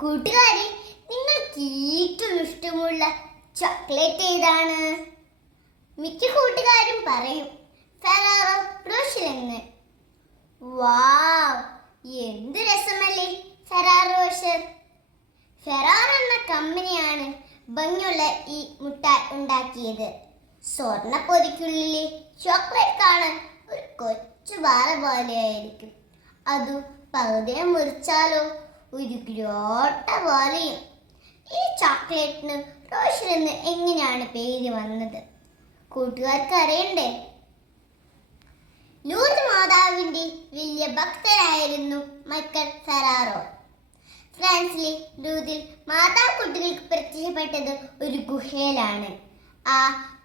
കൂട്ടുകാരെ, നിങ്ങൾക്ക് ഏറ്റവും ഇഷ്ടമുള്ള ചോക്ലേറ്റ് ഏതാണ്? മിക്ക കൂട്ടുകാരും പറയും ഫെറാറോ റോഷർ എന്ന്. വാവ്, എന്ത് രസമല്ലേ ഫെറാറോ റോഷർ! ഫെറാറോ എന്ന കമ്പനിയാണ് ഭംഗിയുള്ള ഈ മുട്ടായി ഉണ്ടാക്കിയത്. സ്വർണ്ണ പൊതിക്കുള്ളിലെ ചോക്ലേറ്റ് കാണാൻ ഒരു കൊച്ചു ബാറ പോലെയായിരിക്കും. അത് പകുതിയെ മുറിച്ചാലോ ഒരു ഗ്രോട്ട പോലെയും. ഈ ചോക്ലേറ്റിന് റോഷർ എന്ന് എങ്ങനെയാണ് പേര് വന്നത്? കൂട്ടുകാർക്ക് അറിയണ്ടേ? ലൂർദ് മാതാവിന്റെ വലിയ ഭക്തനായിരുന്നു മൈക്കൽ ഫെറാറോ. ഫ്രാൻസിലെ ലൂർദിൽ മാതാവ് കുട്ടികൾക്ക് പ്രത്യക്ഷപ്പെട്ടത് ഒരു ഗുഹയിലാണ്. ആ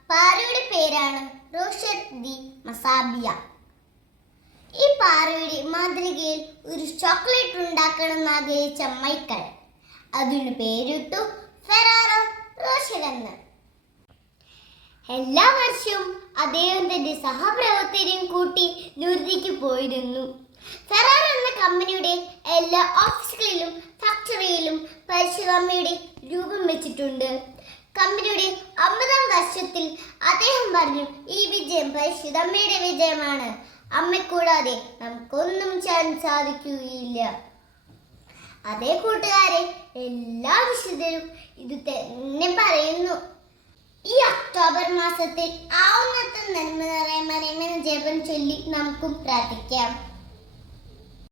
പാറയുടെ പേരാണ് റോഷർ ദി മസാബിയ. ഈ പാറയുടെ മാതൃകയിൽ ഒരു ചോക്ലേറ്റ് ഉണ്ടാക്കണമെന്ന് ആഗ്രഹിച്ച മൈക്കൽ അതിന് പേരിട്ടു ഫെറാറോ റോഷർ എന്ന്. എല്ലാ വർഷവും അദ്ദേഹം തന്റെ സഹപ്രവർത്തകരെയും കൂട്ടി ലൂർദിക്ക് പോയിരുന്നു. ഫെറാറോ എന്ന കമ്പനിയുടെ എല്ലാ ഓഫീസുകളിലും ഫാക്ടറിയിലും പരിശുദ്ധമ്മയുടെ രൂപം വെച്ചിട്ടുണ്ട്. കമ്പനിയുടെ 50ാം വർഷത്തിൽ അദ്ദേഹം പറഞ്ഞു, ഈ വിജയം പരിശുദ്ധമ്മയുടെ വിജയമാണ്. അമ്മക്കൂടാതെ നമുക്കൊന്നും ചെയ്യാൻ സാധിക്കുകയില്ല. അതേ കൂട്ടുകാരെ, എല്ലാ വിശുദ്ധരും ഇത് തന്നെ പറയുന്നു. ഈ ഒക്ടോബർ മാസത്തിൽ ആവുന്നത്ര നന്മ നിറയെ മറിയമെന്ന ജപം ചൊല്ലി നമുക്കും പ്രാർത്ഥിക്കാം.